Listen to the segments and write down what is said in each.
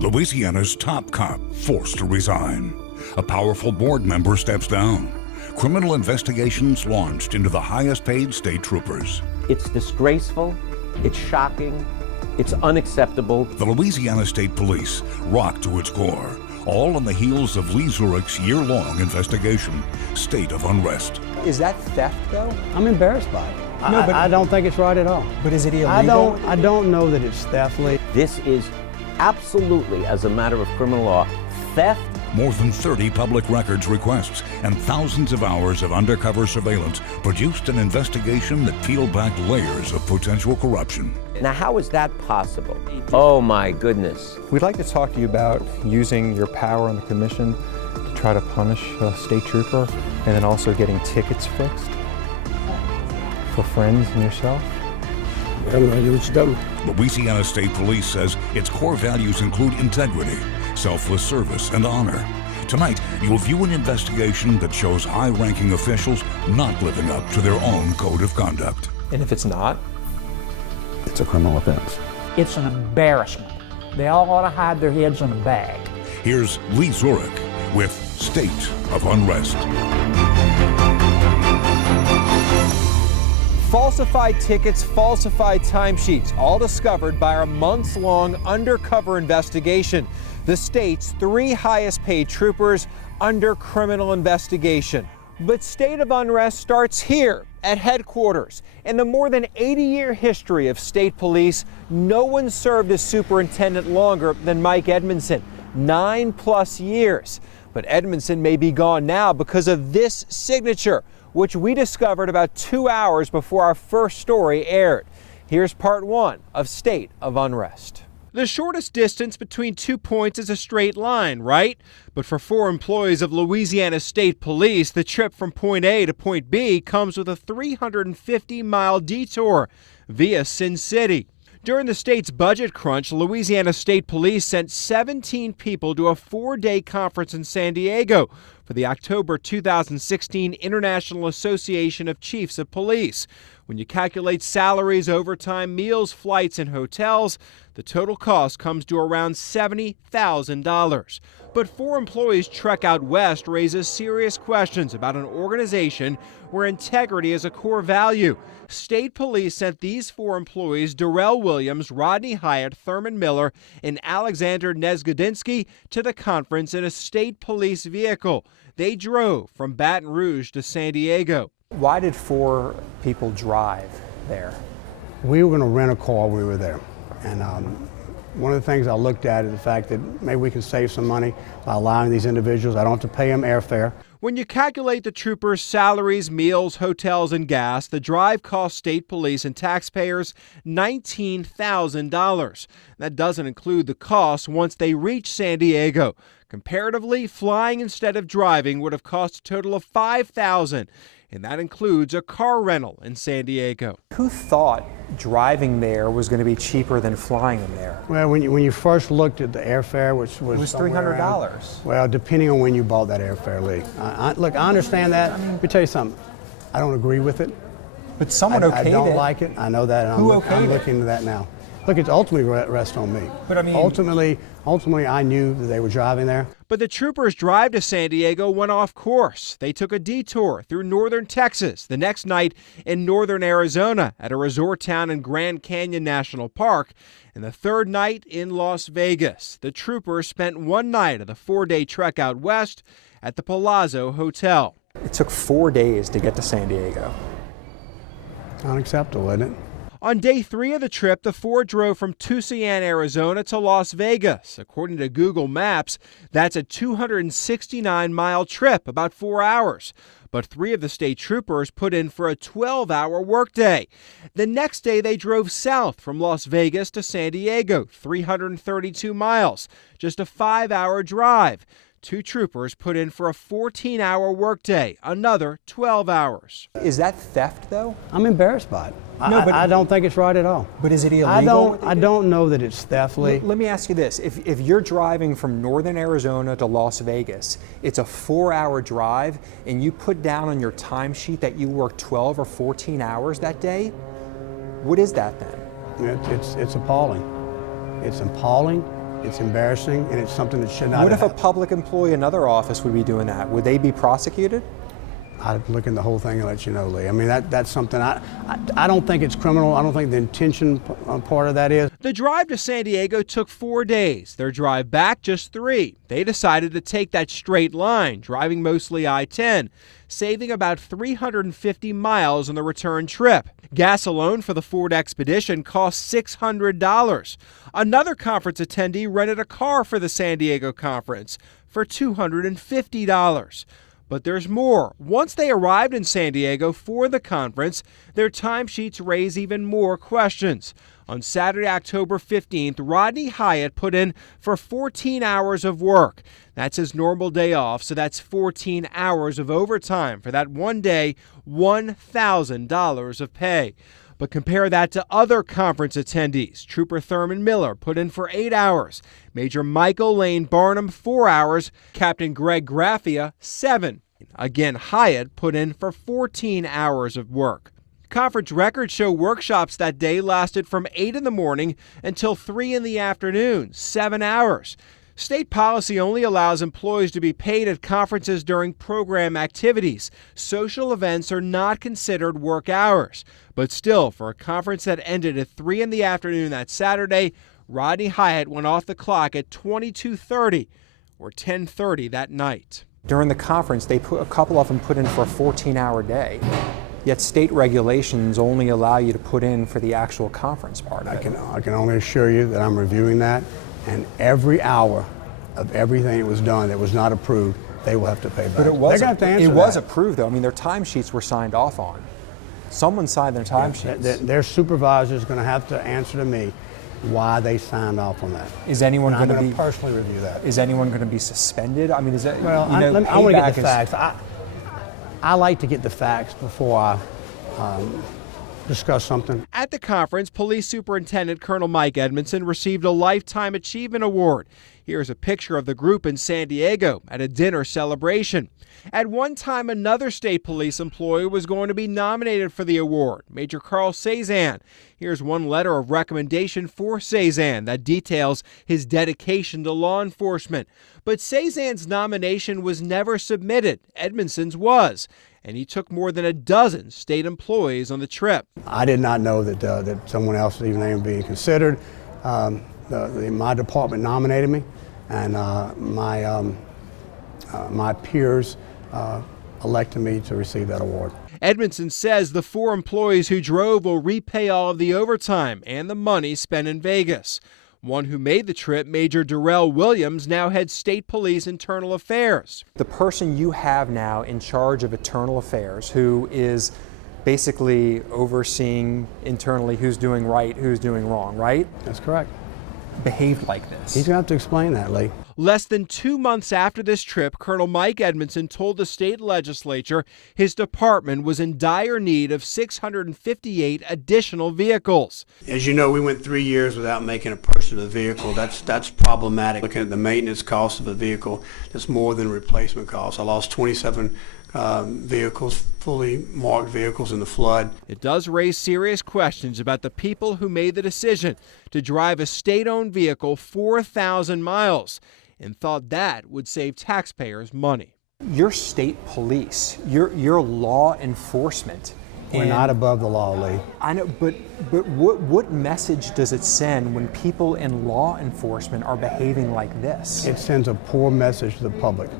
Louisiana's top cop forced to resign. A powerful board member steps down. Criminal investigations launched into the highest paid state troopers. It's disgraceful, it's shocking, it's unacceptable. The Louisiana State Police rocked to its core, all on the heels of Lee Zurich's year-long investigation, State of Unrest. Is that theft, though? I'm embarrassed by it. No, but I don't think it's right at all. But is it illegal? I don't know that it's theft, Lee. This is absolutely, as a matter of criminal law, theft. More than 30 public records requests and thousands of hours of undercover surveillance produced an investigation that peeled back layers of potential corruption. Now, how is that possible? Oh my goodness. We'd like to talk to you about using your power on the commission to try to punish a state trooper and then also getting tickets fixed for friends and yourself. I have no idea what you're done. Louisiana State Police says its core values include integrity, selfless service, and honor. Tonight, you'll view an investigation that shows high-ranking officials not living up to their own code of conduct. And if it's not? It's a criminal offense. It's an embarrassment. They all ought to hide their heads in a bag. Here's Lee Zurich with State of Unrest. Falsified tickets, falsified timesheets, all discovered by our months-long undercover investigation. The state's 3 highest paid troopers under criminal investigation. But State of Unrest starts here at headquarters. In the more than 80-year history of state police, no one served as superintendent longer than Mike Edmondson, 9+ years. But Edmondson may be gone now because of this signature, which we discovered about 2 hours before our first story aired. Here's part 1 of State of Unrest. The shortest distance between 2 points is a straight line, right? But for 4 employees of Louisiana State Police, the trip from point A to point B comes with a 350-mile detour via Sin City. During the state's budget crunch, Louisiana State Police sent 17 people to a 4-day conference in San Diego for the October 2016 International Association of Chiefs of Police. When you calculate salaries, overtime, meals, flights, and hotels, the total cost comes to around $70,000. But 4 employees' trek out west raises serious questions about an organization where integrity is a core value. State Police sent these 4 employees, Darrell Williams, Rodney Hyatt, Thurman Miller, and Alexander Nezgodinsky, to the conference in a state police vehicle. They drove from Baton Rouge to San Diego. Why did 4 people drive there? We were going to rent a car while we were there. And one of the things I looked at is the fact that maybe we can save some money by allowing these individuals, I don't have to pay them airfare. When you calculate the troopers' salaries, meals, hotels, and gas, the drive cost state police and taxpayers $19,000. That doesn't include the costs once they reach San Diego. Comparatively, flying instead of driving would have cost a total of $5,000. And that includes a car rental in San Diego. Who thought driving there was going to be cheaper than flying them there? Well, when you first looked at the airfare, which was $300. Well, depending on when you bought that airfare, Lee. Look, I understand that. Let me tell you something. I don't agree with it. But someone okayed it. I don't like it. I know that. And Who I'm okayed it? looking into that now. Look, it's ultimately rests on me. But I mean, ultimately, I knew that they were driving there. But the troopers' drive to San Diego went off course. They took a detour through northern Texas, the next night in northern Arizona at a resort town in Grand Canyon National Park, and the third night in Las Vegas. The troopers spent 1 night of the 4-day trek out west at the Palazzo Hotel. It took 4 days to get to San Diego. Unacceptable, isn't it? On day 3 of the trip, the 4 drove from Tusayan, Arizona to Las Vegas. According to Google Maps, that's a 269-mile trip, about 4 hours. But 3 of the state troopers put in for a 12-hour workday. The next day, they drove south from Las Vegas to San Diego, 332 miles, just a 5-hour drive. 2 troopers put in for a 14-hour workday, another 12 hours. Is that theft, though? I'm embarrassed by it. No, but I don't think it's right at all. But is it illegal? I don't know that it's theft, Lee. Let me ask you this. If you're driving from northern Arizona to Las Vegas, it's a 4-hour drive, and you put down on your timesheet that you worked 12 or 14 hours that day, what is that then? It's appalling. It's appalling. It's embarrassing, and it's something that should not What if have a public employee in another office would be doing that? Would they be prosecuted? I'd look in the whole thing and let you know, Lee. I mean, that's something I don't think it's criminal. I don't think the intention part of that is. The drive to San Diego took 4 days. Their drive back just 3. They decided to take that straight line, driving mostly I-10, saving about 350 miles on the return trip. Gas alone for the Ford Expedition cost $600. Another conference attendee rented a car for the San Diego conference for $250. But there's more. Once they arrived in San Diego for the conference, their timesheets raise even more questions. On Saturday, October 15th, Rodney Hyatt put in for 14 hours of work. That's his normal day off, so that's 14 hours of overtime for that one day, $1,000 of pay. But compare that to other conference attendees. Trooper Thurman Miller put in for 8 hours. Major Michael Lane Barnum, 4 hours. Captain Greg Graffia, 7. Again, Hyatt put in for 14 hours of work. Conference records show workshops that day lasted from 8 in the morning until 3 in the afternoon, 7 hours. State policy only allows employees to be paid at conferences during program activities. Social events are not considered work hours. But still, for a conference that ended at 3 in the afternoon that Saturday, Rodney Hyatt went off the clock at 22:30 or 10:30 that night. During the conference, a couple of them put in for a 14-hour day. Yet state regulations only allow you to put in for the actual conference part of it. I can only assure you that I'm reviewing that, and every hour of everything that was done that was not approved, they will have to pay back. But it was, they're going to have to answer it was that. approved, though. I mean, their timesheets were signed off on. Someone signed their timesheets. Their supervisor is going to have to answer to me why they signed off on that. Is anyone And going to I'm be personally review that? Is anyone going to be suspended? I mean, is that Well, I want to get the facts. I like to get the facts before I discuss something. At the conference, Police Superintendent Colonel Mike Edmondson received a Lifetime Achievement Award. Here's a picture of the group in San Diego at a dinner celebration. At one time, another state police employee was going to be nominated for the award, Major Carl Cezanne. Here's one letter of recommendation for Cezanne that details his dedication to law enforcement. But Cezanne's nomination was never submitted. Edmondson's was. And he took more than a dozen state employees on the trip. I did not know that someone else was even being considered. My department nominated me, and my peers elected me to receive that award. Edmondson says the 4 employees who drove will repay all of the overtime and the money spent in Vegas. One who made the trip, Major Darrell Williams, now heads State Police Internal Affairs. The person you have now in charge of Internal Affairs, who is basically overseeing internally who's doing right, who's doing wrong, right? That's correct. Behaved like this. He's going to have to explain that, Lee. Less than 2 months after this trip, Colonel Mike Edmondson told the state legislature his department was in dire need of 658 additional vehicles. As you know, we went 3 years without making a purchase of a vehicle. That's problematic. Looking at the maintenance cost of a vehicle, that's more than replacement cost. I lost 27 vehicles, fully marked vehicles in the flood. It does raise serious questions about the people who made the decision to drive a state-owned vehicle 4,000 miles and thought that would save taxpayers money. Your state police, your law enforcement. We're not above the law, Lee. I know, but what message does it send when people in law enforcement are behaving like this? It sends a poor message to the public.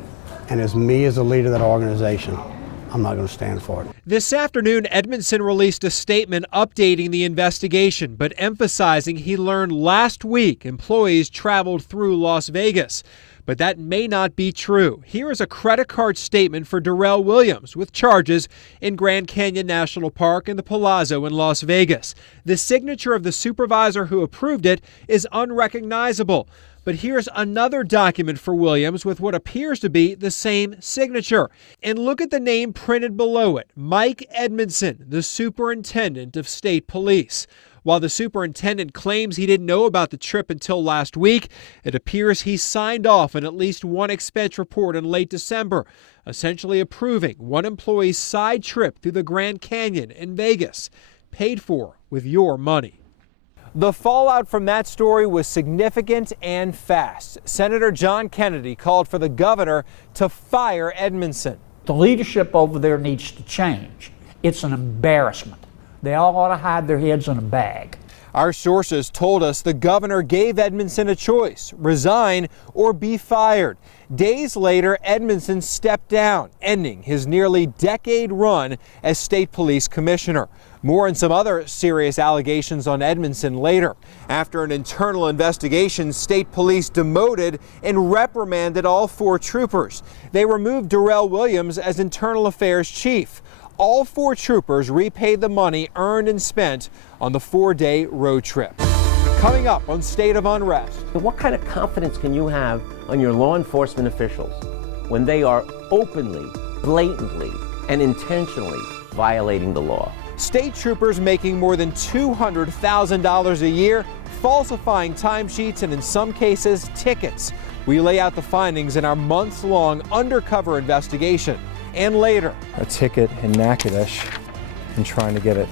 And as me as a leader of that organization, I'm not going to stand for it. This afternoon, Edmondson released a statement updating the investigation, but emphasizing he learned last week employees traveled through Las Vegas. But that may not be true. Here is a credit card statement for Darrell Williams with charges in Grand Canyon National Park and the Palazzo in Las Vegas. The signature of the supervisor who approved it is unrecognizable. But here's another document for Williams with what appears to be the same signature. And look at the name printed below it, Mike Edmondson, the superintendent of state police. While the superintendent claims he didn't know about the trip until last week, it appears he signed off on at least one expense report in late December, essentially approving one employee's side trip through the Grand Canyon in Vegas, paid for with your money. The fallout from that story was significant and fast. Senator John Kennedy called for the governor to fire Edmondson. The leadership over there needs to change. It's an embarrassment. They all ought to hide their heads in a bag. Our sources told us the governor gave Edmondson a choice: resign or be fired. Days later, Edmondson stepped down, ending his nearly decade run as state police commissioner. More on some other serious allegations on Edmondson later. After an internal investigation, state police demoted and reprimanded all 4 troopers. They removed Darrell Williams as internal affairs chief. All 4 troopers repaid the money earned and spent on the 4-day road trip. Coming up on State of Unrest. What kind of confidence can you have on your law enforcement officials when they are openly, blatantly, and intentionally violating the law? State troopers making more than $200,000 a year, falsifying timesheets and in some cases tickets. We lay out the findings in our months-long undercover investigation. And later, A ticket in Natchitoches and trying to get it.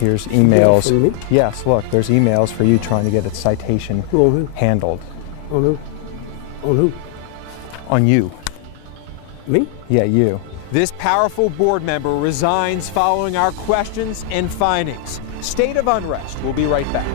Here's emails. Yes, look, there's emails for you trying to get its citation handled. On who? On who? On you. Me? Yeah, you. this powerful board member resigns following our questions and findings. State of Unrest. We'll be right back.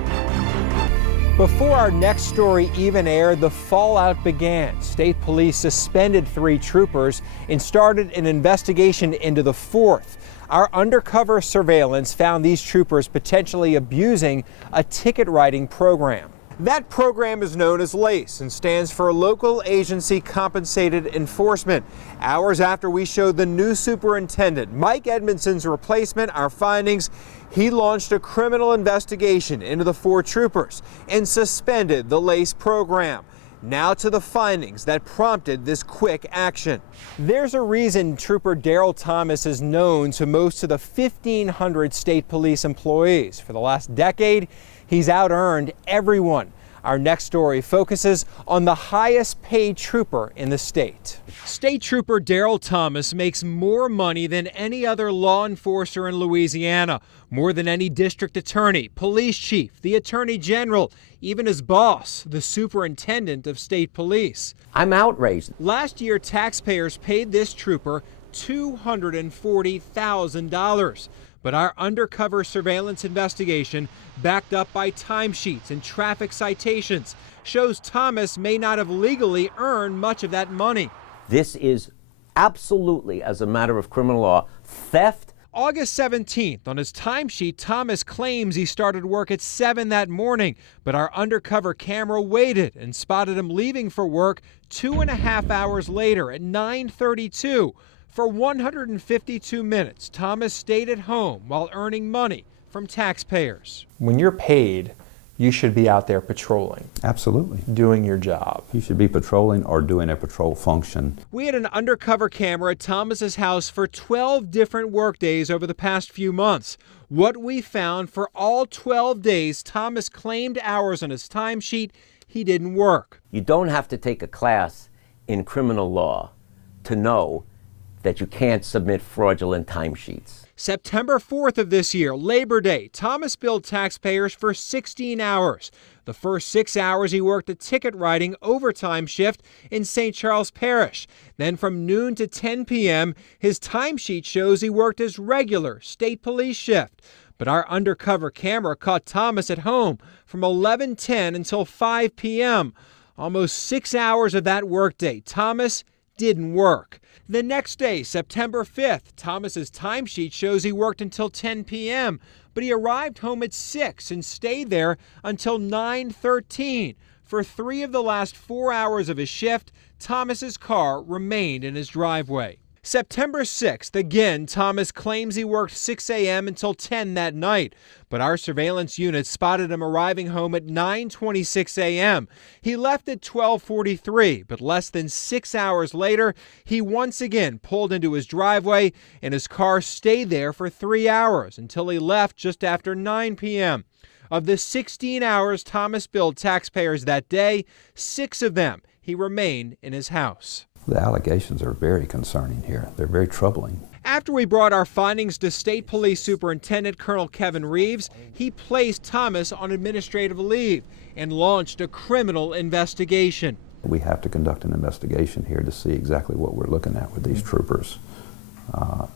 Before our next story even aired, the fallout began. State police suspended 3 troopers and started an investigation into the 4th. Our undercover surveillance found these troopers potentially abusing a ticket writing program. That program is known as LACE and stands for Local Agency Compensated Enforcement. Hours after we showed the new superintendent, Mike Edmondson's replacement, our findings, he launched a criminal investigation into the 4 troopers and suspended the LACE program. Now to the findings that prompted this quick action. There's a reason Trooper Daryl Thomas is known to most of the 1,500 state police employees. For the last decade, he's out-earned everyone. Our next story focuses on the highest paid trooper in the state. State Trooper Daryl Thomas makes more money than any other law enforcer in Louisiana, more than any district attorney, police chief, the attorney general, even his boss, the superintendent of state police. I'm outraged. Last year, taxpayers paid this trooper $240,000. But our undercover surveillance investigation, backed up by timesheets and traffic citations, shows Thomas may not have legally earned much of that money. This is absolutely, as a matter of criminal law, theft. August 17th, on his timesheet, Thomas claims he started work at 7 that morning, but our undercover camera waited and spotted him leaving for work 2.5 hours later at 9:32. For 152 minutes, Thomas stayed at home while earning money from taxpayers. When you're paid, you should be out there patrolling, Absolutely. doing your job. You should be patrolling or doing a patrol function. We had an undercover camera at Thomas's house for 12 different work days over the past few months. What we found, for all 12 days Thomas claimed hours on his timesheet he didn't work. You don't have to take a class in criminal law to know that you can't submit fraudulent timesheets. September 4th of this year, Labor Day, Thomas billed taxpayers for 16 hours. The first 6 hours he worked a ticket writing overtime shift in St. Charles Parish. Then from noon to 10 p.m., his timesheet shows he worked his regular state police shift. But our undercover camera caught Thomas at home from 11:10 until 5 p.m. Almost 6 hours of that workday, Thomas didn't work. The next day, September 5th, Thomas's timesheet shows he worked until 10 p.m., but he arrived home at 6 and stayed there until 9:13. For 3 of the last 4 hours of his shift, Thomas's car remained in his driveway. September 6th, again, Thomas claims he worked 6 a.m. until 10 that night, but our surveillance unit spotted him arriving home at 9:26 a.m. He left at 12:43, but less than 6 hours later, he once again pulled into his driveway, and his car stayed there for 3 hours until he left just after 9 p.m. Of the 16 hours Thomas billed taxpayers that day, 6 of them he remained in his house. The allegations are very concerning here. They're very troubling. After we brought our findings to State Police Superintendent Colonel Kevin Reeves, he placed Thomas on administrative leave and launched a criminal investigation. We have to conduct an investigation here to see exactly what we're looking at with these troopers.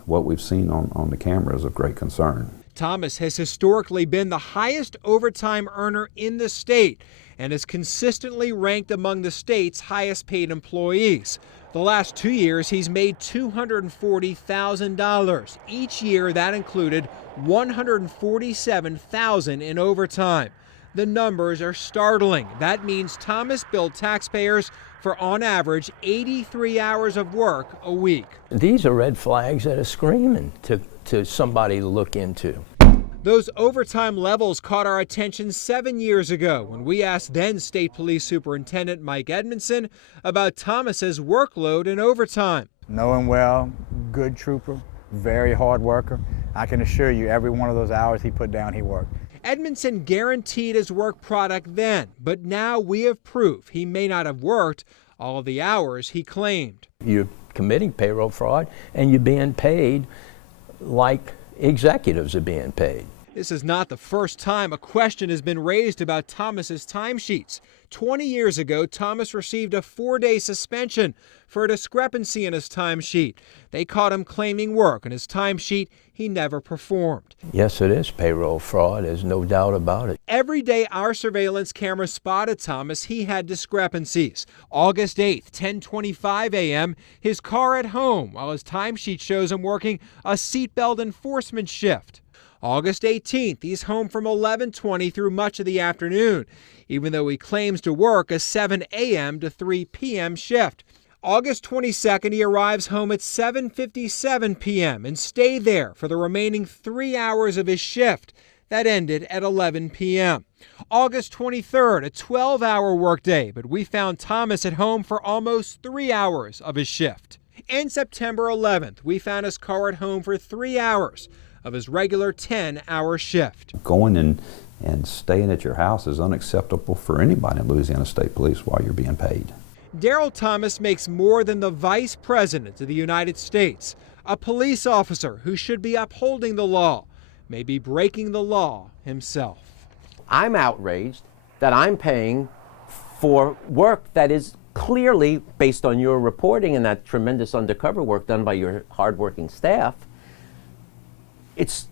What we've seen on the camera is of great concern. Thomas has historically been the highest overtime earner in the state and is consistently ranked among the state's highest paid employees. The last 2 years, he's made $240,000. Each year, that included $147,000 in overtime. The numbers are startling. That means Thomas billed taxpayers for, on average, 83 hours of work a week. These are red flags that are screaming to somebody to look into. Those overtime levels caught our attention 7 years ago when we asked then State Police Superintendent Mike Edmondson about Thomas's workload and overtime. Know him well, good trooper, very hard worker. I can assure you every one of those hours he put down, he worked. Edmondson guaranteed his work product then, but now we have proof he may not have worked all of the hours he claimed. You're committing payroll fraud and you're being paid like executives are being paid. This is not the first time a question has been raised about Thomas's timesheets. 20 years ago, Thomas received a 4-day suspension for a discrepancy in his timesheet. They caught him claiming work on his timesheet he never performed. Yes, it is payroll fraud. There's no doubt about it. Every day our surveillance camera spotted Thomas, he had discrepancies. August 8th, 10:25 a.m., his car at home, while his timesheet shows him working a seatbelt enforcement shift. August 18th, he's home from 11:20 through much of the afternoon, even though he claims to work a 7 a.m. to 3 p.m. shift. August 22nd, he arrives home at 7:57 p.m. and stayed there for the remaining 3 hours of his shift. That ended at 11 p.m. August 23rd, a 12-hour workday, but we found Thomas at home for almost 3 hours of his shift. And September 11th, we found his car at home for 3 hours of his regular 10-hour shift. Going and staying at your house is unacceptable for anybody in Louisiana State Police while you're being paid. Daryl Thomas makes more than the Vice President of the United States, a police officer who should be upholding the law, may be breaking the law himself. I'm outraged that I'm paying for work that is clearly, based on your reporting and that tremendous undercover work done by your hardworking staff, it's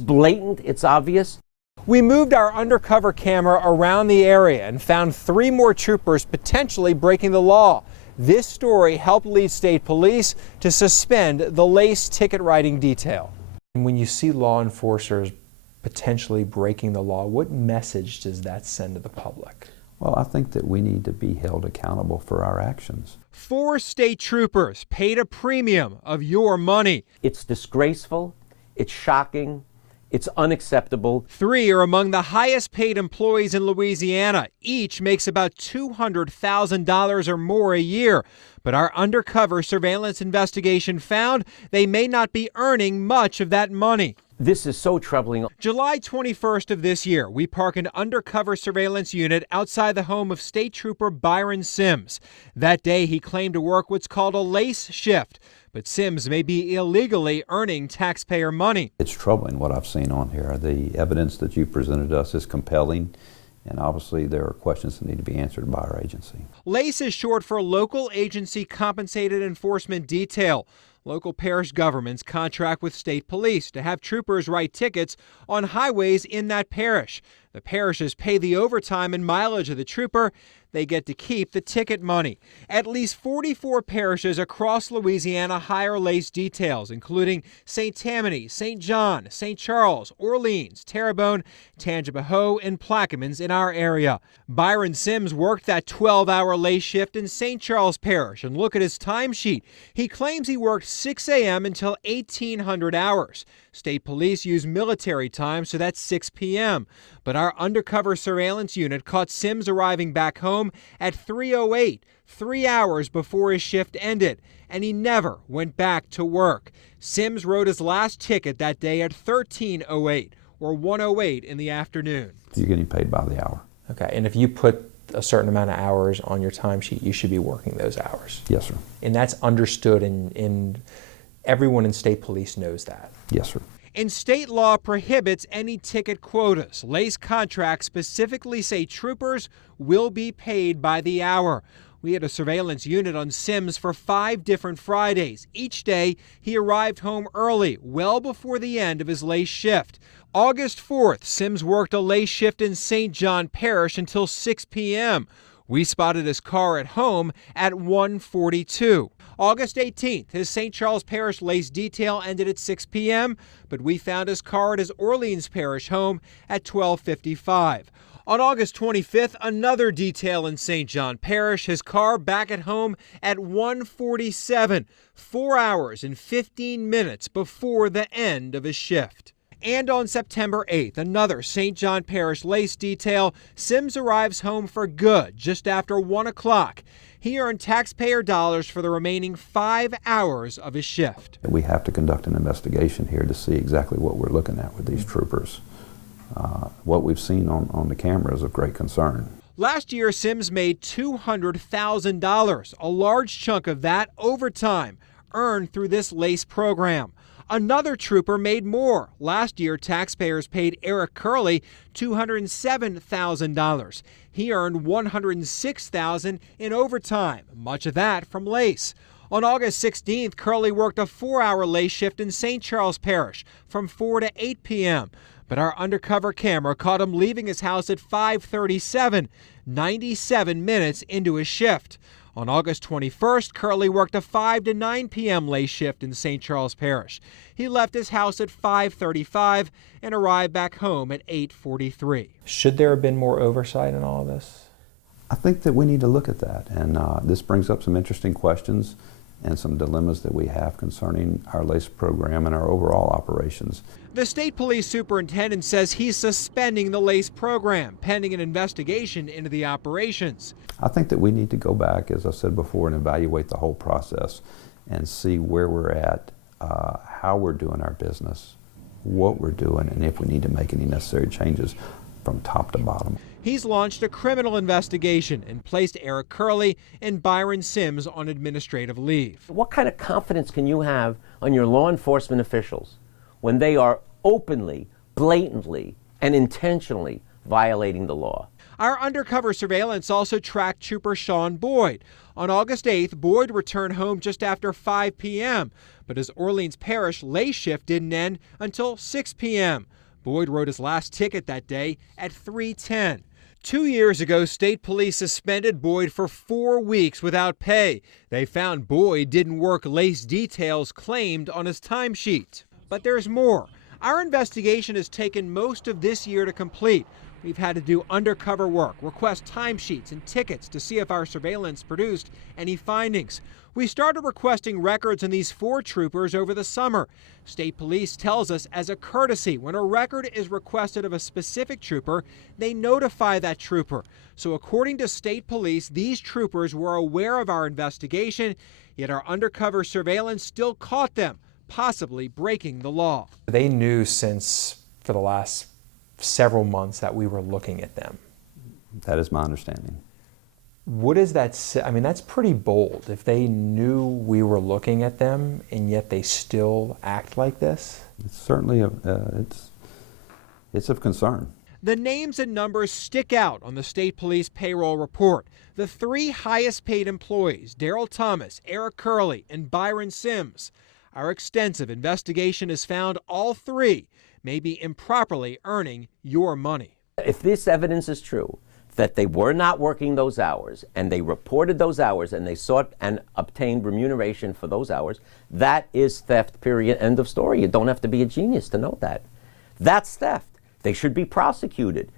blatant, it's obvious. We moved our undercover camera around the area and found 3 more troopers potentially breaking the law. This story helped lead State Police to suspend the Lace ticket writing detail. When you see law enforcers potentially breaking the law, what message does that send to the public? Well, I think that we need to be held accountable for our actions. 4 state troopers paid a premium of your money. It's disgraceful, it's shocking, it's unacceptable. 3 are among the highest paid employees in Louisiana. Each makes about $200,000 or more a year. But our undercover surveillance investigation found they may not be earning much of that money. This is so troubling. July 21st of this year, we park an undercover surveillance unit outside the home of State Trooper Byron Sims. That day, he claimed to work what's called a lace shift. But Sims may be illegally earning taxpayer money. It's troubling what I've seen on here. The evidence that you presented us is compelling, and obviously there are questions that need to be answered by our agency. LACE is short for Local Agency Compensated Enforcement Detail. Local parish governments contract with state police to have troopers write tickets on highways in that parish. The parishes pay the overtime and mileage of the trooper. They get to keep the ticket money. At least 44 parishes across Louisiana hire LACE details, including St. Tammany, St. John, St. Charles, Orleans, Terrebonne, Tangipahoa, and Plaquemines in our area. Byron Sims worked that 12-hour LACE shift in St. Charles Parish, and look at his timesheet. He claims he worked 6 a.m. until 1,800 hours. State police use military time, so that's 6 p.m. But our undercover surveillance unit caught Sims arriving back home at 3:08, 3 hours before his shift ended, and he never went back to work. Sims wrote his last ticket that day at 13:08, or 1:08 in the afternoon. You're getting paid by the hour. Okay, and if you put a certain amount of hours on your timesheet, you should be working those hours. Yes, sir. And that's understood in Everyone in state police knows that. Yes, sir. And state law prohibits any ticket quotas. Lace contracts specifically say troopers will be paid by the hour. We had a surveillance unit on Sims for 5 different Fridays. Each day, he arrived home early, well before the end of his Lace shift. August 4th, Sims worked a Lace shift in St. John Parish until 6 p.m. We spotted his car at home at 1:42. August 18th, his St. Charles Parish Lace detail ended at 6 p.m., but we found his car at his Orleans Parish home at 12:55. On August 25th, another detail in St. John Parish, his car back at home at 1:47, 4 hours and 15 minutes before the end of his shift. And on September 8th, another St. John Parish Lace detail, Sims arrives home for good just after 1 o'clock. He earned taxpayer dollars for the remaining 5 hours of his shift. We have to conduct an investigation here to see exactly what we're looking at with these troopers. What we've seen on the camera is of great concern. Last year, Sims made $200,000, a large chunk of that overtime earned through this Lace program. Another trooper made more. Last year, taxpayers paid Eric Curley $207,000. He earned $106,000 in overtime, much of that from Lace. On August 16th, Curley worked a 4-hour Lace shift in St. Charles Parish from 4 to 8 p.m. But our undercover camera caught him leaving his house at 5:37, 97 minutes into his shift. On August 21st, Curley worked a 5 to 9 p.m. Lace shift in St. Charles Parish. He left his house at 5:35 and arrived back home at 8:43. Should there have been more oversight in all of this? I think that we need to look at that, and this brings up some interesting questions and some dilemmas that we have concerning our Lace program and our overall operations. The state police superintendent says he's suspending the Lace program pending an investigation into the operations. I think that we need to go back, as I said before, and evaluate the whole process and see where we're at, how we're doing our business, what we're doing, and if we need to make any necessary changes from top to bottom. He's launched a criminal investigation and placed Eric Curley and Byron Sims on administrative leave. What kind of confidence can you have on your law enforcement officials when they are openly, blatantly, and intentionally violating the law? Our undercover surveillance also tracked Trooper Sean Boyd. On August 8th, Boyd returned home just after 5 p.m., but his Orleans Parish Lace shift didn't end until 6 p.m. Boyd wrote his last ticket that day at 3:10. 2 years ago, state police suspended Boyd for 4 weeks without pay. They found Boyd didn't work Lace details claimed on his timesheet. But there's more. Our investigation has taken most of this year to complete. We've had to do undercover work, request timesheets and tickets to see if our surveillance produced any findings. We started requesting records on these 4 troopers over the summer. State police tells us as a courtesy, when a record is requested of a specific trooper, they notify that trooper. So according to state police, these troopers were aware of our investigation, yet our undercover surveillance still caught them, possibly breaking the law. They knew since for the last several months that we were looking at them. That is my understanding. What does that say? I mean, that's pretty bold. If they knew we were looking at them and yet they still act like this? It's certainly it's of concern. The names and numbers stick out on the state police payroll report. The 3 highest paid employees, Daryl Thomas, Eric Curley, and Byron Sims. Our extensive investigation has found all 3 may be improperly earning your money. If this evidence is true, that they were not working those hours, and they reported those hours, and they sought and obtained remuneration for those hours, that is theft, period, end of story. You don't have to be a genius to know that. That's theft. They should be prosecuted.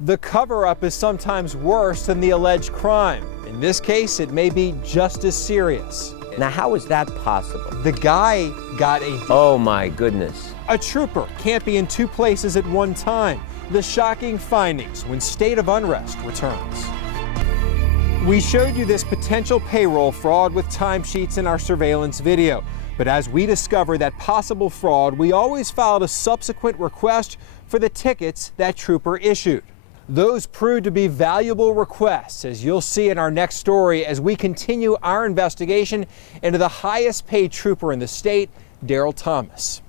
The cover-up is sometimes worse than the alleged crime. In this case, it may be just as serious. Now, how is that possible? The guy got a... Oh, my goodness. A trooper can't be in 2 places at one time. The shocking findings when State of Unrest returns. We showed you this potential payroll fraud with timesheets in our surveillance video. But as we discovered that possible fraud, we always filed a subsequent request for the tickets that trooper issued. Those proved to be valuable requests, as you'll see in our next story as we continue our investigation into the highest paid trooper in the state, Daryl Thomas.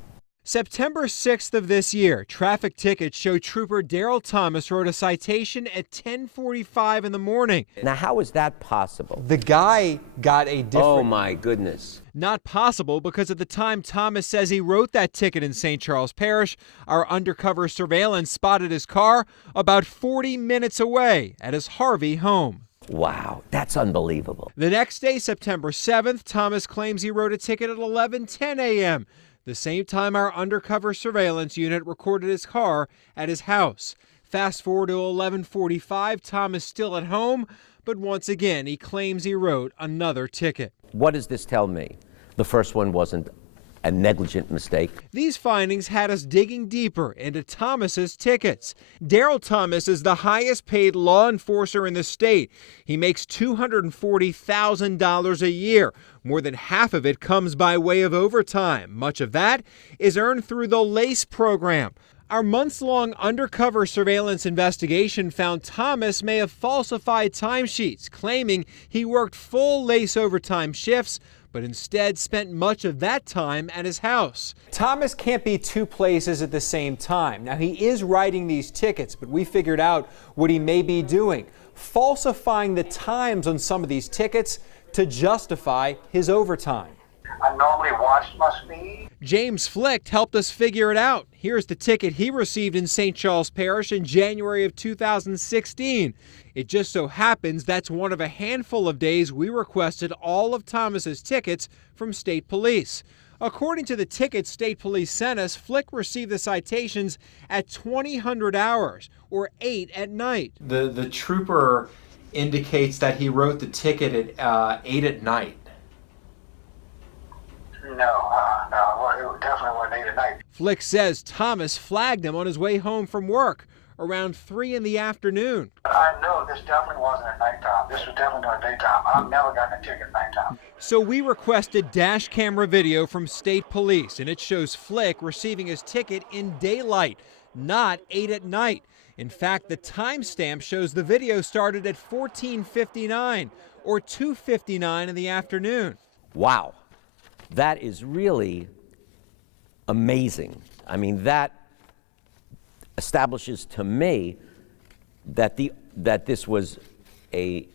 September 6th of this year, traffic tickets show Trooper Daryl Thomas wrote a citation at 10:45 in the morning. Now, how is that possible? The guy got a different... Oh, my goodness. Not possible because at the time Thomas says he wrote that ticket in St. Charles Parish, our undercover surveillance spotted his car about 40 minutes away at his Harvey home. Wow, that's unbelievable. The next day, September 7th, Thomas claims he wrote a ticket at 11:10 a.m., the same time our undercover surveillance unit recorded his car at his house. Fast forward to 11:45, Thomas still at home, but once again he claims he wrote another ticket. What does this tell me? The first one wasn't a negligent mistake. These findings had us digging deeper into Thomas's tickets. Daryl Thomas is the highest paid law enforcer in the state. He makes $240,000 a year. More than half of it comes by way of overtime. Much of that is earned through the LACE program. Our months-long undercover surveillance investigation found Thomas may have falsified timesheets, claiming he worked full LACE overtime shifts, but instead spent much of that time at his house. Thomas can't be two places at the same time. Now, he is writing these tickets, but we figured out what he may be doing, falsifying the times on some of these tickets to justify his overtime. I normally watch my speed. James Flick helped us figure it out. Here's the ticket he received in St. Charles Parish in January of 2016. It just so happens that's one of a handful of days we requested all of Thomas's tickets from state police. According to the tickets state police sent us, Flick received the citations at 2000 hours, or 8 at night. The trooper indicates that he wrote the ticket at 8 at night. No, it definitely wasn't 8 at night. Flick says Thomas flagged him on his way home from work around 3 in the afternoon. I know this definitely wasn't at nighttime. This was definitely during daytime. I've never gotten a ticket at nighttime. So we requested dash camera video from state police, and it shows Flick receiving his ticket in daylight, not 8 at night. In fact, the timestamp shows the video started at 14:59 or 2:59 in the afternoon. Wow. That is really amazing. I mean, that establishes to me that this was a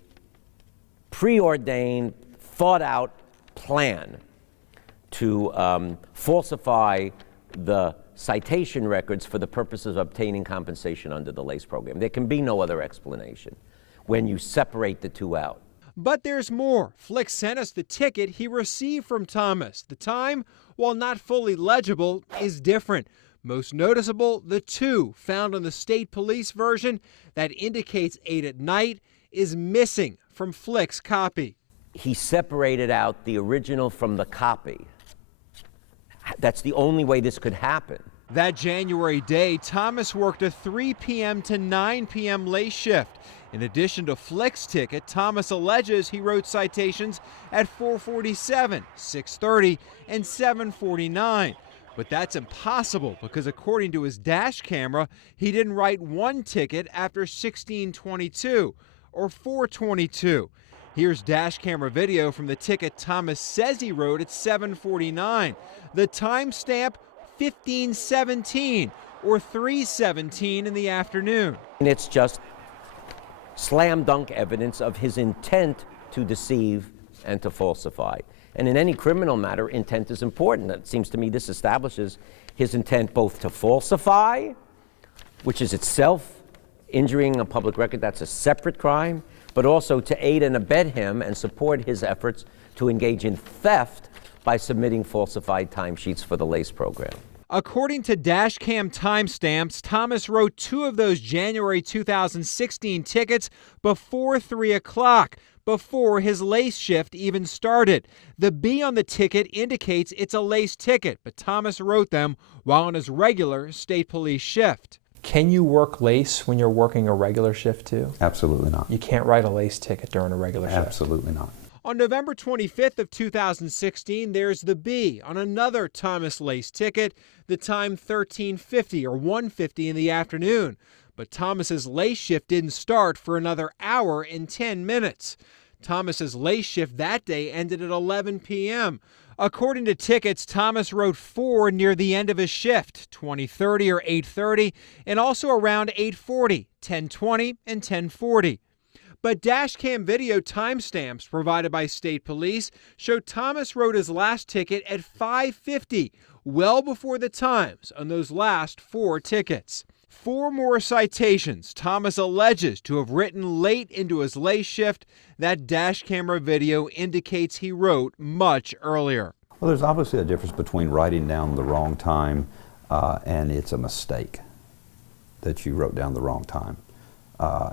preordained, thought-out plan to falsify the citation records for the purposes of obtaining compensation under the LACE program. There can be no other explanation when you separate the two out. But there's more. Flick sent us the ticket he received from Thomas. The time, while not fully legible, is different. Most noticeable, the 2 found on the state police version that indicates 8 at night is missing from Flick's copy. He separated out the original from the copy. That's the only way this could happen. That January day, Thomas worked a 3 p.m. to 9 p.m. late shift. In addition to Flick's ticket, Thomas alleges he wrote citations at 4:47, 6:30, and 7:49. But that's impossible because according to his dash camera, he didn't write one ticket after 16:22 or 4:22. Here's dash camera video from the ticket Thomas says he wrote at 7:49. The timestamp 15:17 or 3:17 in the afternoon. And it's just slam dunk evidence of his intent to deceive and to falsify. And in any criminal matter, intent is important. It seems to me this establishes his intent both to falsify, which is itself injuring a public record, that's a separate crime, but also to aid and abet him and support his efforts to engage in theft by submitting falsified timesheets for the LACE program. According to dashcam timestamps, Thomas wrote 2 of those January 2016 tickets before 3 o'clock, before his LACE shift even started. The B on the ticket indicates it's a LACE ticket, but Thomas wrote them while on his regular state police shift. Can you work LACE when you're working a regular shift too? Absolutely not. You can't write a LACE ticket during a regular shift? Absolutely not. On November 25th of 2016, there's the B on another Thomas LACE ticket, the time 13:50 or 1:50 in the afternoon. But Thomas's late shift didn't start for another hour and 10 minutes. Thomas's late shift that day ended at 11 p.m. According to tickets, Thomas wrote 4 near the end of his shift, 20:30 or 8:30, and also around 8:40, 10:20, and 10:40. But dashcam video timestamps provided by state police show Thomas wrote his last ticket at 5:50, well before the times on those last 4 tickets. 4 more citations Thomas alleges to have written late into his late shift. That dash camera video indicates he wrote much earlier. Well, there's obviously a difference between writing down the wrong time and it's a mistake that you wrote down the wrong time.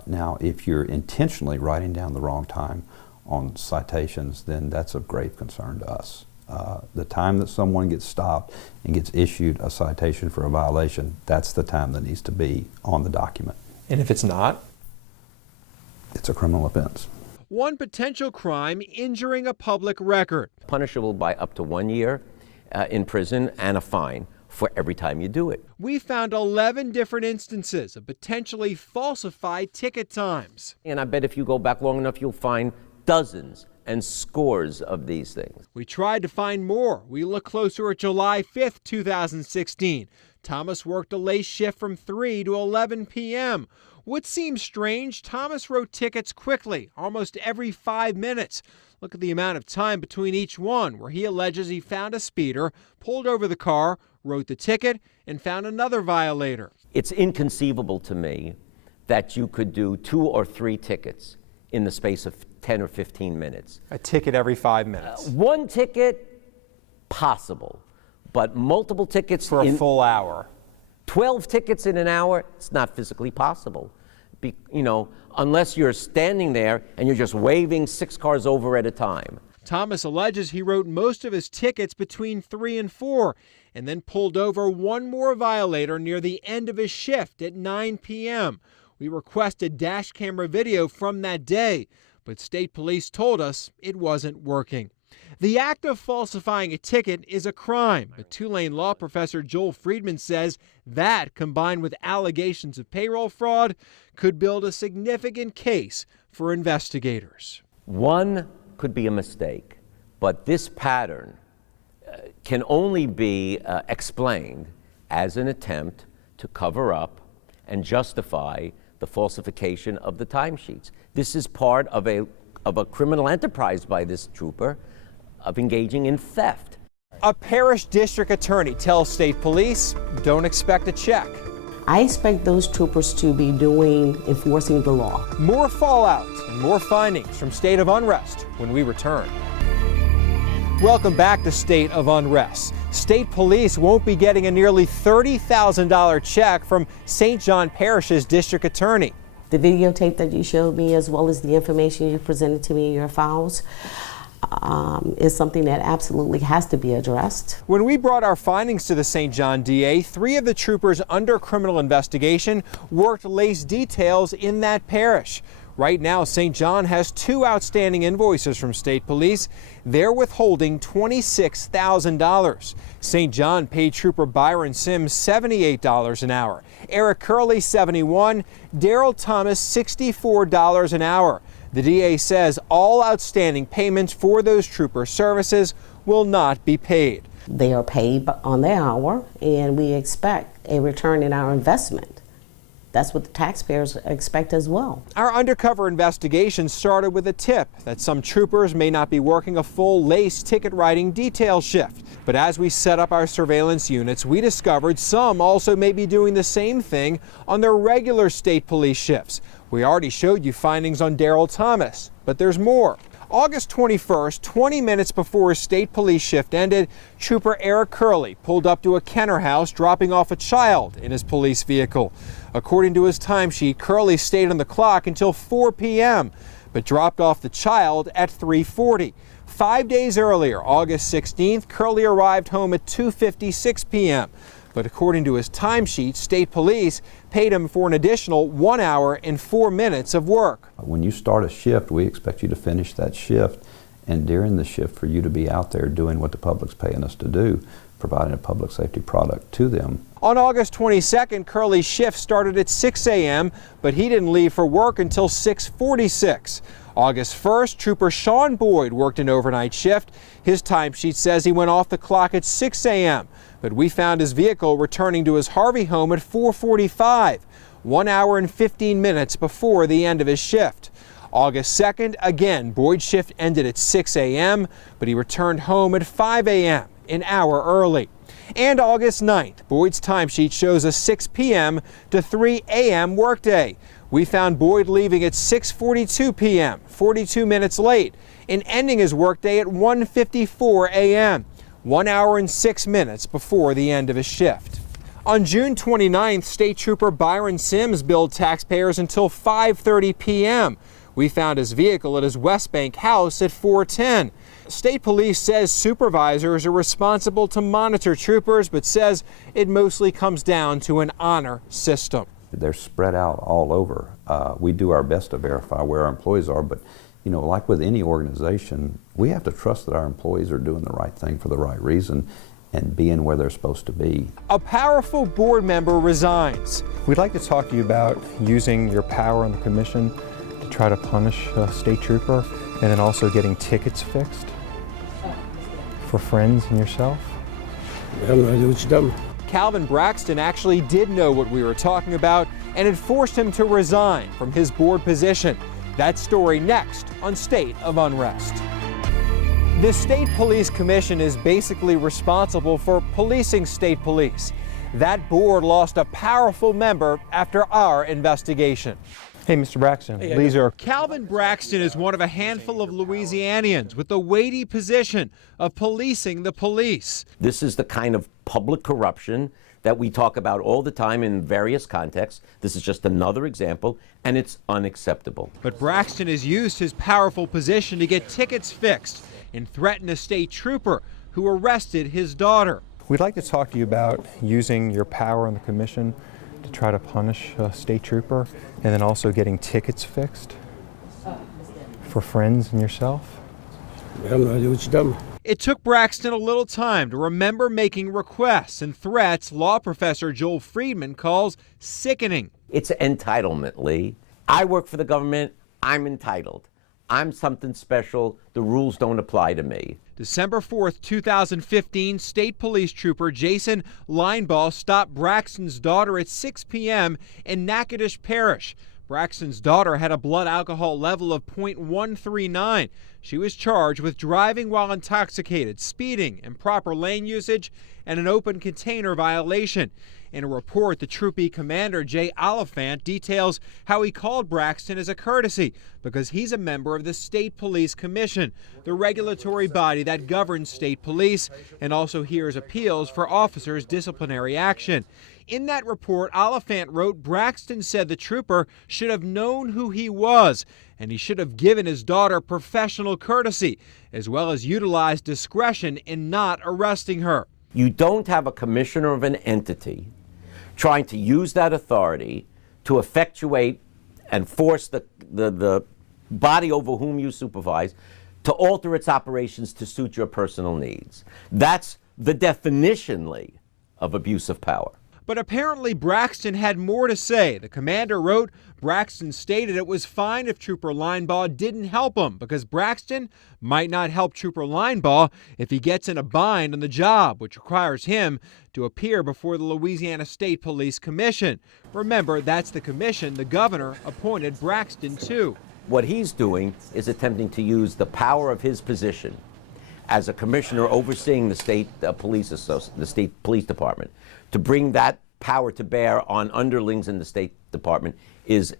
Now, if you're intentionally writing down the wrong time on citations, then that's of grave concern to us. The time that someone gets stopped and gets issued a citation for a violation, that's the time that needs to be on the document. And if it's not? It's a criminal offense. One potential crime, injuring a public record. Punishable by up to 1 year in prison and a fine for every time you do it. We found 11 different instances of potentially falsified ticket times. And I bet if you go back long enough, you'll find dozens and scores of these things. We tried to find more. We looked closer at July 5th, 2016. Thomas worked a late shift from 3 to 11 p.m. What seems strange, Thomas wrote tickets quickly, almost every 5 minutes. Look at the amount of time between each one, where he alleges he found a speeder, pulled over the car, wrote the ticket, and found another violator. It's inconceivable to me that you could do 2 or 3 tickets in the space of 10 or 15 minutes. A ticket every 5 minutes. 1 ticket, possible, but multiple tickets for a full hour. 12 tickets in an hour, it's not physically possible. Unless you're standing there and you're just waving 6 cars over at a time. Thomas alleges he wrote most of his tickets between 3 and 4 and then pulled over one more violator near the end of his shift at 9 p.m. We requested dash camera video from that day, but state police told us it wasn't working. The act of falsifying a ticket is a crime, but Tulane law professor Joel Friedman says that, combined with allegations of payroll fraud, could build a significant case for investigators. One could be a mistake, but this pattern can only be explained as an attempt to cover up and justify the falsification of the timesheets. This is part of a criminal enterprise by this trooper of engaging in theft. A parish district attorney tells state police, don't expect a check. I expect those troopers to be enforcing the law. More fallout and more findings from State of Unrest when we return. Welcome back to State of Unrest. State police won't be getting a nearly $30,000 check from St. John Parish's district attorney. The videotape that you showed me, as well as the information you presented to me in your files, is something that absolutely has to be addressed. When we brought our findings to the St. John DA, 3 of the troopers under criminal investigation worked lace details in that parish. Right now, St. John has 2 outstanding invoices from state police. They're withholding $26,000. St. John paid Trooper Byron Sims $78 an hour, Eric Curley $71, Daryl Thomas $64 an hour. The DA says all outstanding payments for those trooper services will not be paid. They are paid on their hour, and we expect a return in our investment. That's what the taxpayers expect as well. Our undercover investigation started with a tip that some troopers may not be working a full lace ticket writing detail shift. But as we set up our surveillance units, we discovered some also may be doing the same thing on their regular state police shifts. We already showed you findings on Daryl Thomas, but there's more. August 21st, 20 minutes before his state police shift ended, Trooper Eric Curley pulled up to a Kenner house, dropping off a child in his police vehicle. According to his timesheet, Curley stayed on the clock until 4 p.m., but dropped off the child at 3:40. 5 days earlier, August 16th, Curley arrived home at 2:56 p.m., but according to his timesheet, state police paid him for an additional 1 hour and 4 minutes of work. When you start a shift, we expect you to finish that shift, and during the shift for you to be out there doing what the public's paying us to do, providing a public safety product to them. On August 22nd, Curley's shift started at 6 a.m., but he didn't leave for work until 6:46. August 1st, Trooper Sean Boyd worked an overnight shift. His timesheet says he went off the clock at 6 a.m., but we found his vehicle returning to his Harvey home at 4:45, 1 hour and 15 minutes before the end of his shift. August 2nd, again, Boyd's shift ended at 6 a.m., but he returned home at 5 a.m., an hour early. And August 9th, Boyd's timesheet shows a 6 p.m. to 3 a.m. workday. We found Boyd leaving at 6:42 p.m., 42 minutes late, and ending his workday at 1:54 a.m., 1 hour and 6 minutes before the end of his shift. On June 29th, State Trooper Byron Sims billed taxpayers until 5:30 p.m. We found his vehicle at his West Bank house at 4:10. State Police says supervisors are responsible to monitor troopers, but says it mostly comes down to an honor system. They're spread out all over. We do our best to verify where our employees are, but you know, like with any organization, we have to trust that our employees are doing the right thing for the right reason and being where they're supposed to be. A powerful board member resigns. We'd like to talk to you about using your power on the commission to try to punish a state trooper, and then also getting tickets fixed for friends and yourself. I have no idea what you've done. Calvin Braxton actually did know what we were talking about, and it forced him to resign from his board position. That story next on State of Unrest. The State Police Commission is basically responsible for policing state police. That board lost a powerful member after our investigation. Hey, Mr. Braxton, these are... Calvin Braxton is one of a handful of Louisianians with the weighty position of policing the police. This is the kind of public corruption that we talk about all the time in various contexts. This is just another example, and it's unacceptable. But Braxton has used his powerful position to get tickets fixed and threaten a state trooper who arrested his daughter. We'd like to talk to you about using your power on the commission to try to punish a state trooper, and then also getting tickets fixed for friends and yourself. I have no idea what you've done. It took Braxton a little time to remember making requests and threats law professor Joel Friedman calls sickening. It's entitlement, Lee. I work for the government. I'm entitled. I'm something special. The rules don't apply to me. December 4th, 2015, State Police Trooper Jason Linebaugh stopped Braxton's daughter at 6 p.m. in Natchitoches Parish. Braxton's daughter had a blood alcohol level of .139. She was charged with driving while intoxicated, speeding, improper lane usage, and an open container violation. In a report, the Troopy commander, Jay Oliphant, details how he called Braxton as a courtesy because he's a member of the State Police Commission, the regulatory body that governs state police and also hears appeals for officers' disciplinary action. In that report, Oliphant wrote Braxton said the trooper should have known who he was, and he should have given his daughter professional courtesy, as well as utilized discretion in not arresting her. You don't have a commissioner of an entity trying to use that authority to effectuate and force the body over whom you supervise to alter its operations to suit your personal needs. That's the definition, Lee, of abuse of power. But apparently Braxton had more to say. The commander wrote, Braxton stated it was fine if Trooper Linebaugh didn't help him because Braxton might not help Trooper Linebaugh if he gets in a bind on the job, which requires him to appear before the Louisiana State Police Commission. Remember, that's the commission the governor appointed Braxton to. What he's doing is attempting to use the power of his position as a commissioner overseeing the state police department to bring that power to bear on underlings in the State Department is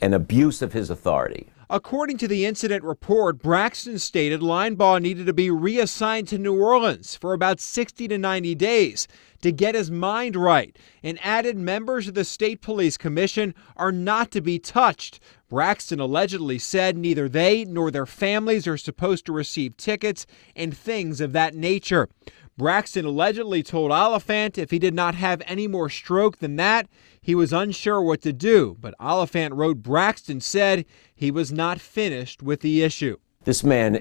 an abuse of his authority. According to the incident report, Braxton stated Linebaugh needed to be reassigned to New Orleans for about 60 to 90 days to get his mind right, and added members of the State Police Commission are not to be touched. Braxton allegedly said neither they nor their families are supposed to receive tickets and things of that nature. Braxton allegedly told Oliphant if he did not have any more stroke than that, he was unsure what to do, but Oliphant wrote Braxton said he was not finished with the issue. This man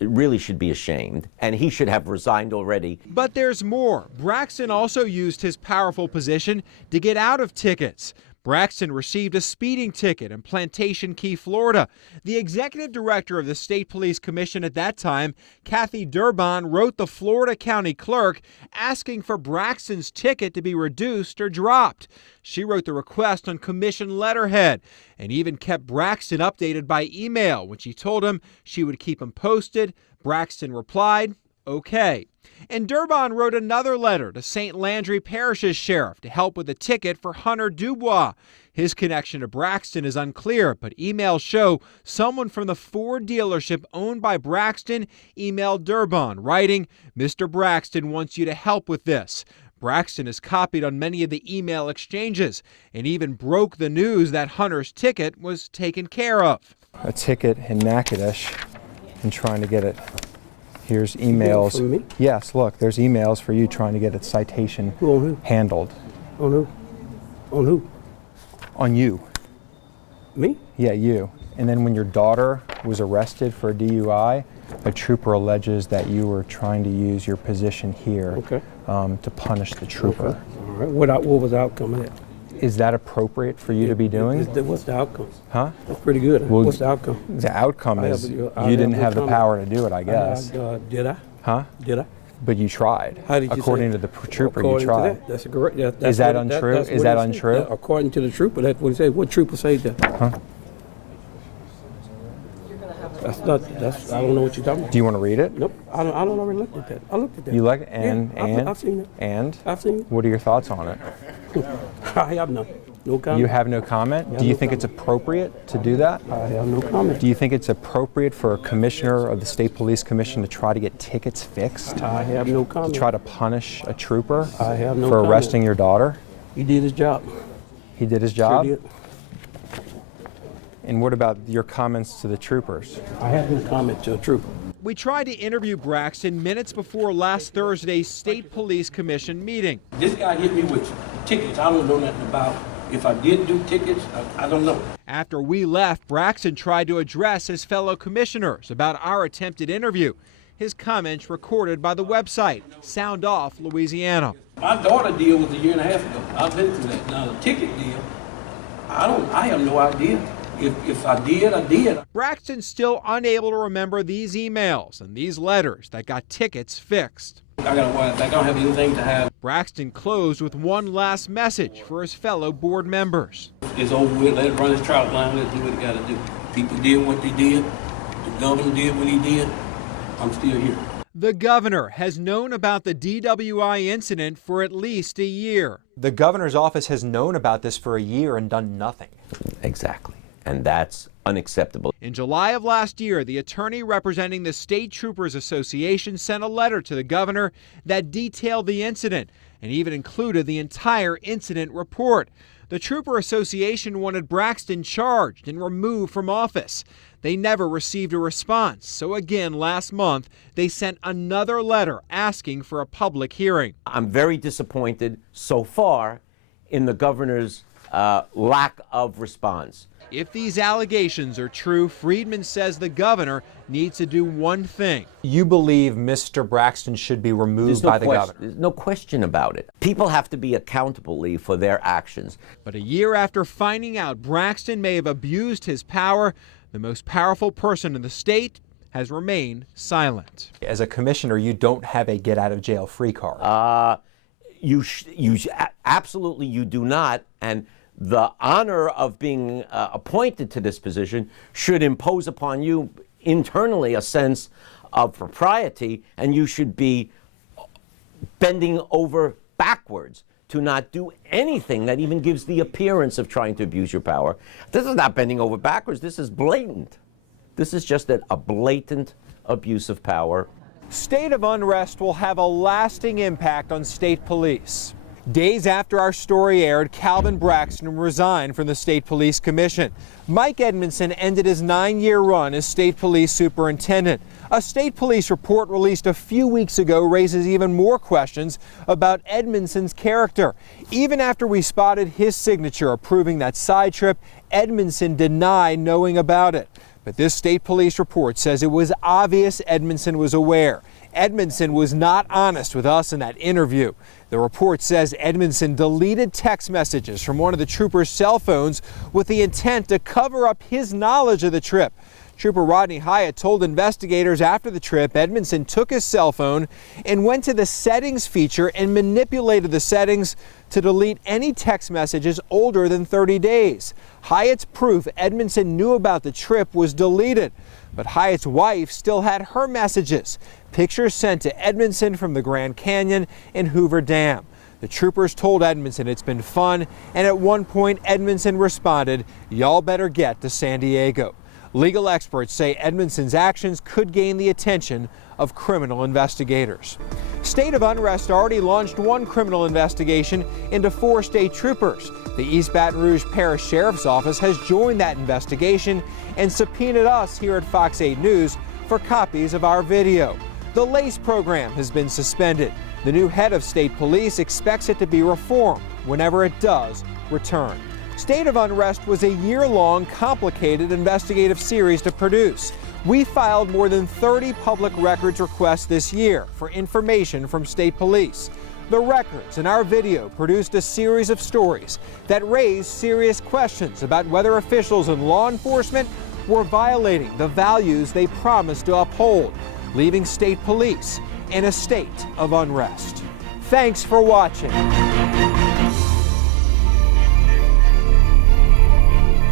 really should be ashamed, and he should have resigned already. But there's more. Braxton also used his powerful position to get out of tickets. Braxton received a speeding ticket in Plantation Key, Florida. The executive director of the State Police Commission at that time, Kathy Durbin, wrote the Florida County Clerk asking for Braxton's ticket to be reduced or dropped. She wrote the request on commission letterhead and even kept Braxton updated by email. When she told him she would keep him posted, Braxton replied, "Okay." And Durbin wrote another letter to St. Landry Parish's sheriff to help with a ticket for Hunter Dubois. His connection to Braxton is unclear, but emails show someone from the Ford dealership owned by Braxton emailed Durbin, writing, "Mr. Braxton wants you to help with this." Braxton is copied on many of the email exchanges and even broke the news that Hunter's ticket was taken care of. A ticket in Natchitoches and trying to get it. Here's emails. From me? Yes, look, there's emails for you trying to get its citation handled. On who? On who? On you. Me? Yeah, you. And then when your daughter was arrested for a DUI, a trooper alleges that you were trying to use your position here to punish the trooper. Okay. All right. What was the outcome of that? Is that appropriate for you to be doing? What's the outcome? Huh? That's pretty good. Well, what's the outcome? The outcome is you didn't have the power to do it, I guess. Did I? Huh? Did I? But you tried. How did you According say? to the trooper, According you tried. To that's correct. Is that untrue? Is that untrue? According to the trooper, that's what he said. What trooper said that? Huh? That's not. That's. I don't know what you're talking about. Do you want to read it? Nope. I don't already looked at that. I looked at that. You like it? I've seen it. And? I've seen it. What are your thoughts on it? I have none. No comment. You have no comment? Do you think it's appropriate to do that? I have no comment. Do you think it's appropriate for a commissioner of the State Police Commission to try to get tickets fixed? I have no comment. To try to punish a trooper I have no for comment. arresting your daughter? He did his job. He did his job? Sure did. And what about your comments to the troopers? I have no comment to a trooper. We tried to interview Braxton minutes before last Thursday's State Police Commission meeting. This guy hit me with tickets. I don't know nothing about. If I did do tickets, I don't know. After we left, Braxton tried to address his fellow commissioners about our attempted interview. His comments recorded by the website, Sound Off Louisiana. My daughter deal was a year and a half ago. I've been through that. Now the ticket deal, I have no idea. If I did, I did. Braxton's still unable to remember these emails and these letters that got tickets fixed. I got a wife. I don't have anything to have. Braxton closed with one last message for his fellow board members. It's over with. Let it run its trout line. Let it do what it got to do. People did what they did. The governor did what he did. I'm still here. The governor has known about the DWI incident for at least a year. The governor's office has known about this for a year and done nothing. Exactly. And that's unacceptable. In July of last year, the attorney representing the State Troopers Association sent a letter to the governor that detailed the incident and even included the entire incident report. The Trooper Association wanted Braxton charged and removed from office. They never received a response, so again last month they sent another letter asking for a public hearing. I'm very disappointed so far in the governor's lack of response. If these allegations are true, Friedman says the governor needs to do one thing. You believe Mr. Braxton should be removed by the governor? There's no question about it. People have to be accountable, Lee, for their actions. But a year after finding out Braxton may have abused his power, the most powerful person in the state has remained silent. As a commissioner, you don't have a get-out-of-jail-free card. Absolutely you do not, and the honor of being appointed to this position should impose upon you internally a sense of propriety, and you should be bending over backwards to not do anything that even gives the appearance of trying to abuse your power. This is not bending over backwards. This is blatant. This is just a blatant abuse of power. State of unrest will have a lasting impact on state police. Days after our story aired, Calvin Braxton resigned from the State Police Commission. Mike Edmondson ended his 9-year run as State Police Superintendent. A state police report released a few weeks ago raises even more questions about Edmondson's character. Even after we spotted his signature approving that side trip, Edmondson denied knowing about it. But this state police report says it was obvious Edmondson was aware. Edmondson was not honest with us in that interview. The report says Edmondson deleted text messages from one of the troopers' cell phones with the intent to cover up his knowledge of the trip. Trooper Rodney Hyatt told investigators after the trip Edmondson took his cell phone and went to the settings feature and manipulated the settings to delete any text messages older than 30 days. Hyatt's proof Edmondson knew about the trip was deleted, but Hyatt's wife still had her messages. Pictures sent to Edmondson from the Grand Canyon and Hoover Dam. The troopers told Edmondson it's been fun, and at one point Edmondson responded, "Y'all better get to San Diego." Legal experts say Edmondson's actions could gain the attention of criminal investigators. State of Unrest already launched one criminal investigation into 4 state troopers. The East Baton Rouge Parish Sheriff's Office has joined that investigation and subpoenaed us here at Fox 8 News for copies of our video. The LACE program has been suspended. The new head of state police expects it to be reformed whenever it does return. State of Unrest was a year-long, complicated investigative series to produce. We filed more than 30 public records requests this year for information from state police. The records in our video produced a series of stories that raised serious questions about whether officials in law enforcement were violating the values they promised to uphold, leaving state police in a state of unrest. Thanks for watching.